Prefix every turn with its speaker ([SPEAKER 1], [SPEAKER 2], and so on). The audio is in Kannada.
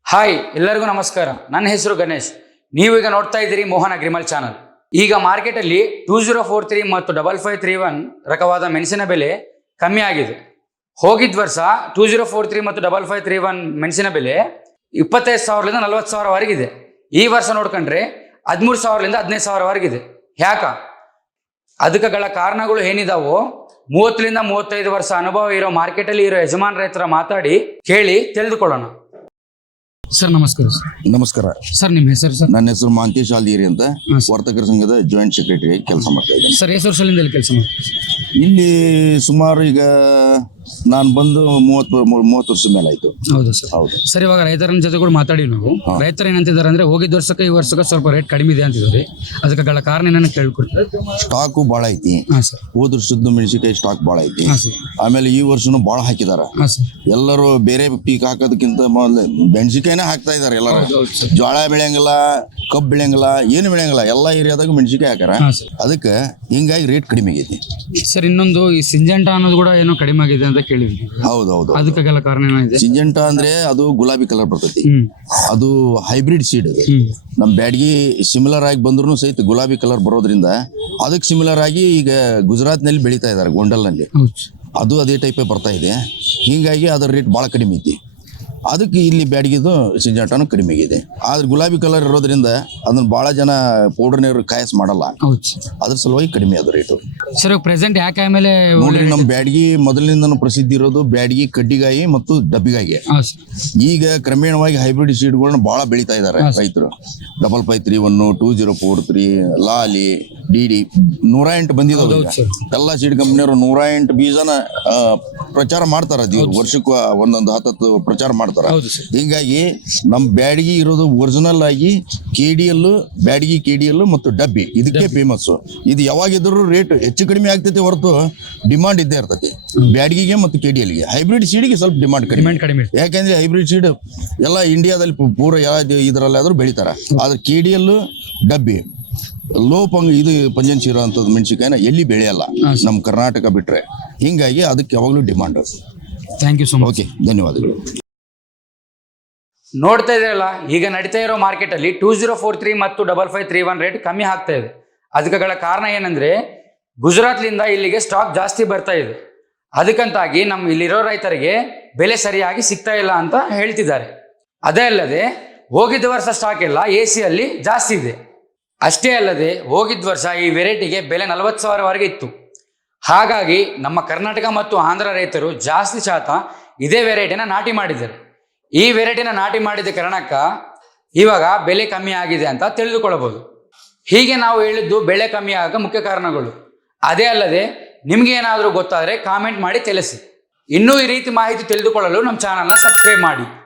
[SPEAKER 1] ಹಾಯ್ ಎಲ್ಲರಿಗೂ ನಮಸ್ಕಾರ. ನನ್ನ ಹೆಸರು ಗಣೇಶ್. ನೀವು ಈಗ ನೋಡ್ತಾ ಇದ್ದೀರಿ ಮೋಹನ್ ಅಗ್ರಿಮಲ್ ಚಾನಲ್. ಈಗ ಮಾರ್ಕೆಟಲ್ಲಿ 2043 ಮತ್ತು 5531 ರಕವಾದ ಮೆಣಸಿನ ಬೆಲೆ ಕಮ್ಮಿ ಆಗಿದೆ. ಹೋಗಿದ್ದ ವರ್ಷ 2043 ಮತ್ತು 5531 ಮೆಣಸಿನ ಬೆಲೆ 25,000ರಿಂದ 40,000ವರೆಗಿದೆ. ಈ ವರ್ಷ ನೋಡ್ಕೊಂಡ್ರೆ 13,000ರಿಂದ 15,000ವರೆಗಿದೆ. ಯಾಕ? ಅದಕ್ಕೆಗಳ ಕಾರಣಗಳು ಏನಿದಾವೋ 30ರಿಂದ 35 ವರ್ಷ ಅನುಭವ ಇರೋ ಮಾರ್ಕೆಟಲ್ಲಿ ಇರೋ ಯಜಮಾನ್ ರೈತರ ಮಾತಾಡಿ ಕೇಳಿ ತಿಳಿದುಕೊಳ್ಳೋಣ. ಸರ್ ನಮಸ್ಕಾರ.
[SPEAKER 2] ನಮಸ್ಕಾರ
[SPEAKER 1] ಸರ್ ನಿಮ್ಮ ಹೆಸರು? ಸರ್
[SPEAKER 2] ನನ್ನ ಹೆಸರು ಮಾಂತೇಶ್ ಆಲ್ದಿರಿ ಅಂತ, ವರ್ತಕರ ಸಂಘದ ಜಾಯಿಂಟ್ ಸೆಕ್ರೆಟರಿ ಕೆಲಸ ಮಾಡ್ತಾ ಇದ್ದೇನೆ.
[SPEAKER 1] ಸರ್ ಎಷ್ಟು ವರ್ಷದಿಂದ ಇಲ್ಲಿ ಕೆಲಸ ಮಾಡ್ತೀವಿ?
[SPEAKER 2] ಇಲ್ಲಿ ಸುಮಾರು ಈಗ ನಾನು ಬಂದು 30 ವರ್ಷದ ಮೇಲೆ ಆಯ್ತು.
[SPEAKER 1] ಹೌದು ಸರ್.
[SPEAKER 2] ಹೌದು
[SPEAKER 1] ಸರ್, ಇವಾಗ ರೈತರ ಜೊತೆ ಕೂಡ ಮಾತಾಡಿ ನಾವು ರೈತರು ಏನಂತಿದ್ದಾರೆ ಅಂದ್ರೆ ಹೋಗಿದ್ದ ವರ್ಷಕ್ಕೆ ಈ ವರ್ಷಕ್ಕೆ ಸ್ವಲ್ಪ ರೇಟ್ ಕಡಿಮೆ ಇದೆ ಅಂತಿದ್ದಾರೆ. ಅದಕ್ಕೆಗಳ ಕಾರಣ ಏನನ್ನ ಕೇಳ್ಕೊಡ್ತಾರೆ.
[SPEAKER 2] ಸ್ಟಾಕು ಭಾಳ ಐತಿ. ಹೋದ ವರ್ಷದ ಮೆಣಸಿನಕಾಯಿ ಸ್ಟಾಕ್ ಭಾಳ ಐತಿ. ಆಮೇಲೆ ಈ ವರ್ಷನೂ ಭಾಳ ಹಾಕಿದಾರ. ಎಲ್ಲರೂ ಬೇರೆ ಪೀಕ್ ಹಾಕೋದಕ್ಕಿಂತ ಮೊದಲು ಮೆಣಸಿನಕಾಯಿನೇ ಹಾಕ್ತಾ ಇದಾರೆ. ಎಲ್ಲರೂ ಜೋಳ ಬೆಳೆಯಂಗಿಲ್ಲ, ಕಬ್ಬು ಬೆಳೆಯಂಗಿಲ್ಲ, ಏನು ಬೆಳೆಯಂಗಿಲ್ಲ, ಎಲ್ಲ ಏರಿಯಾದಾಗ ಮೆಣಸಿನಕಾಯಿ ಹಾಕಾರ. ಅದಕ್ಕೆ ಹಿಂಗಾಗಿ ರೇಟ್ ಕಡಿಮೆ ಆಗೈತಿ.
[SPEAKER 1] ಸರ್, ಇನ್ನೊಂದು ಈ ಸಿಂಜೆಂಟಾ ಅನ್ನೋದು ಕೂಡ ಏನೋ ಕಡಿಮೆ ಆಗಿದೆ ಅಂತ ಕೇಳಿದ್ವಿ.
[SPEAKER 2] ಹೌದೌದು.
[SPEAKER 1] ಅದಕ್ಕೆಲ್ಲ ಕಾರಣ ಏನಿದೆ?
[SPEAKER 2] ಸಿಂಜೆಂಟಾ ಅಂದ್ರೆ ಅದು ಗುಲಾಬಿ ಕಲರ್ ಬರ್ತೈತಿ. ಅದು ಹೈಬ್ರಿಡ್ ಸೀಡ್. ನಮ್ ಬ್ಯಾಡ್ಗಿ ಸಿಮಿಲರ್ ಆಗಿ ಬಂದ್ರು ಸಹಿತ ಗುಲಾಬಿ ಕಲರ್ ಬರೋದ್ರಿಂದ ಅದಕ್ಕೆ ಸಿಮಿಲರ್ ಆಗಿ ಈಗ ಗುಜರಾತ್ ನಲ್ಲಿ ಬೆಳೀತಾ ಇದಾರೆ, ಗೋಂಡಲ್ ನಲ್ಲಿ. ಅದು ಅದೇ ಟೈಪ್ ಬರ್ತಾ ಇದೆ. ಹಿಂಗಾಗಿ ಅದರ ರೇಟ್ ಬಹಳ ಕಡಿಮೆ ಐತಿ. ಅದಕ್ಕೆ ಇಲ್ಲಿ ಬ್ಯಾಡಗಿದು ಸಿಂಜೆಂಟಾನು ಕಡಿಮೆ ಆಗಿದೆ. ಆದ್ರೆ ಗುಲಾಬಿ ಕಲರ್ ಇರೋದ್ರಿಂದ ಅದನ್ನ ಬಹಳ ಜನ ಪೌಡರ್ ನೀರು ಕಾಯಸ್ ಮಾಡಲ್ಲ. ಅದ್ರ ಸಲುವಾಗಿ ಕಡಿಮೆ ಅದ ರೇಟು.
[SPEAKER 1] ಸರ್, ಪ್ರೆಸೆಂಟ್ ಯಾಕೆ ಆಮೇಲೆ
[SPEAKER 2] ನೋಡ್ರಿ, ನಮ್ ಬ್ಯಾಡಗಿ ಮೊದಲಿನಿಂದ ಪ್ರಸಿದ್ಧಿ ಇರೋದು ಬ್ಯಾಡಗಿ ಕಡ್ಡಿಗಾಯಿ ಮತ್ತು ಡಬ್ಬಿಗಾಯಿ. ಈಗ ಕ್ರಮೇಣವಾಗಿ ಹೈಬ್ರಿಡ್ ಸೀಡ್ಗಳನ್ನ ಬಹಳ ಬೆಳೀತಾ ಇದಾರೆ ರೈತರು. 5531, 2043, ಲಾಲಿ, ಡಿಡಿ 108 ಬಂದಿದ್ದಾವೆ. ಎಲ್ಲ ಸೀಡ್ ಕಂಪ್ನಿಯವರು 108 ಬೀಜನ ಪ್ರಚಾರ ಮಾಡ್ತಾರ. ವರ್ಷಕ್ಕೆ ಒಂದೊಂದು 10 ಪ್ರಚಾರ ಮಾಡ್ತಾರ. ಹಿಂಗಾಗಿ ನಮ್ ಬ್ಯಾಡಗಿ ಇರೋದು ಒರಿಜಿನಲ್ ಆಗಿ ಕೆಡಿಎಲ್, ಬ್ಯಾಡಗಿ ಕೆಡಿಎಲ್ ಮತ್ತು ಡಬ್ಬಿ ಇದಕ್ಕೆ ಫೇಮಸ್. ಇದು ಯಾವಾಗಿದ್ರು ರೇಟ್ ಹೆಚ್ಚು ಕಡಿಮೆ ಆಗ್ತೈತಿ ಹೊರತು ಡಿಮಾಂಡ್ ಇದ್ದೇ ಇರ್ತೈತಿ. ಬ್ಯಾಡಗಿಗೆ ಮತ್ತು ಕೆಡಿಎಲ್ಗೆ. ಹೈಬ್ರಿಡ್ ಸೀಡ್ಗೆ ಸ್ವಲ್ಪ ಡಿಮಾಂಡ್ ಕಡಿಮೆ. ಯಾಕಂದ್ರೆ ಹೈಬ್ರಿಡ್ ಸೀಡ್ ಎಲ್ಲ ಇಂಡಿಯಾದಲ್ಲಿ ಪೂರ ಯಾವ ಇದರಲ್ಲಾದ್ರೂ ಬೆಳಿತಾರ. ಆದ್ರೆ ಕೆಡಿಎಲ್, ಡಬ್ಬಿ ಲೋ ಇದು ಪಂಜನ್ಸಿ ಇರೋಂಥದ್ದು ಮೆಣಸಿನಕಾಯಿನ ಎಲ್ಲಿ ಬೆಳೆಯಲ್ಲ ನಮ್ಮ ಕರ್ನಾಟಕ ಬಿಟ್ರೆ. ಹಿಂಗಾಗಿ ಅದಕ್ಕೆ ಯಾವಾಗಲೂ demand.
[SPEAKER 1] Thank you so much.
[SPEAKER 2] Okay, ಧನ್ಯವಾದಗಳು.
[SPEAKER 1] ನೋಡ್ತಾ ಇದ್ದೀರಲ್ಲ, ಈಗ ನಡೀತಾ ಇರೋ ಮಾರ್ಕೆಟಲ್ಲಿ 2043 ಮತ್ತು 5531 ರೇಟ್ ಕಮ್ಮಿ ಆಗ್ತಾ ಇದೆ. ಅದಕ್ಕೆಗಳ ಕಾರಣ ಏನಂದ್ರೆ ಗುಜರಾತ್ಲಿಂದ ಇಲ್ಲಿಗೆ ಸ್ಟಾಕ್ ಜಾಸ್ತಿ ಬರ್ತಾ ಇದೆ. ಅದಕ್ಕಂತಾಗಿ ನಮ್ಮ ಇಲ್ಲಿರೋ ರೈತರಿಗೆ ಬೆಲೆ ಸರಿಯಾಗಿ ಸಿಗ್ತಾ ಇಲ್ಲ ಅಂತ ಹೇಳ್ತಿದ್ದಾರೆ. ಅದೇ ಅಲ್ಲದೆ ಹೋಗಿದ್ದ ವರ್ಷ ಸ್ಟಾಕ್ ಎಲ್ಲ AC ಜಾಸ್ತಿ ಇದೆ. ಅಷ್ಟೇ ಅಲ್ಲದೆ ಹೋಗಿದ್ದ ವರ್ಷ ಈ ವೆರೈಟಿಗೆ ಬೆಲೆ 40,000ವರೆಗೆ ಇತ್ತು. ಹಾಗಾಗಿ ನಮ್ಮ ಕರ್ನಾಟಕ ಮತ್ತು ಆಂಧ್ರ ರೈತರು ಜಾಸ್ತಿ ಶಾತ ಇದೇ ವೆರೈಟಿನ ನಾಟಿ ಮಾಡಿದ್ದಾರೆ. ಈ ವೆರೈಟಿನ ನಾಟಿ ಮಾಡಿದ ಕಾರಣಕ್ಕೆ ಇವಾಗ ಬೆಲೆ ಕಮ್ಮಿ ಆಗಿದೆ ಅಂತ ತಿಳಿದುಕೊಳ್ಳಬಹುದು. ಹೀಗೆ ನಾವು ಹೇಳಿದ್ದು ಬೆಲೆ ಕಮ್ಮಿ ಆಗ ಮುಖ್ಯ ಕಾರಣಗಳು. ಅದೇ ಅಲ್ಲದೆ ನಿಮ್ಗೆ ಏನಾದರೂ ಗೊತ್ತಾದರೆ ಕಾಮೆಂಟ್ ಮಾಡಿ ತಿಳಿಸಿ. ಇನ್ನೂ ಈ ರೀತಿ ಮಾಹಿತಿ ತಿಳಿದುಕೊಳ್ಳಲು ನಮ್ಮ ಚಾನಲ್ನ ಸಬ್ಸ್ಕ್ರೈಬ್ ಮಾಡಿ.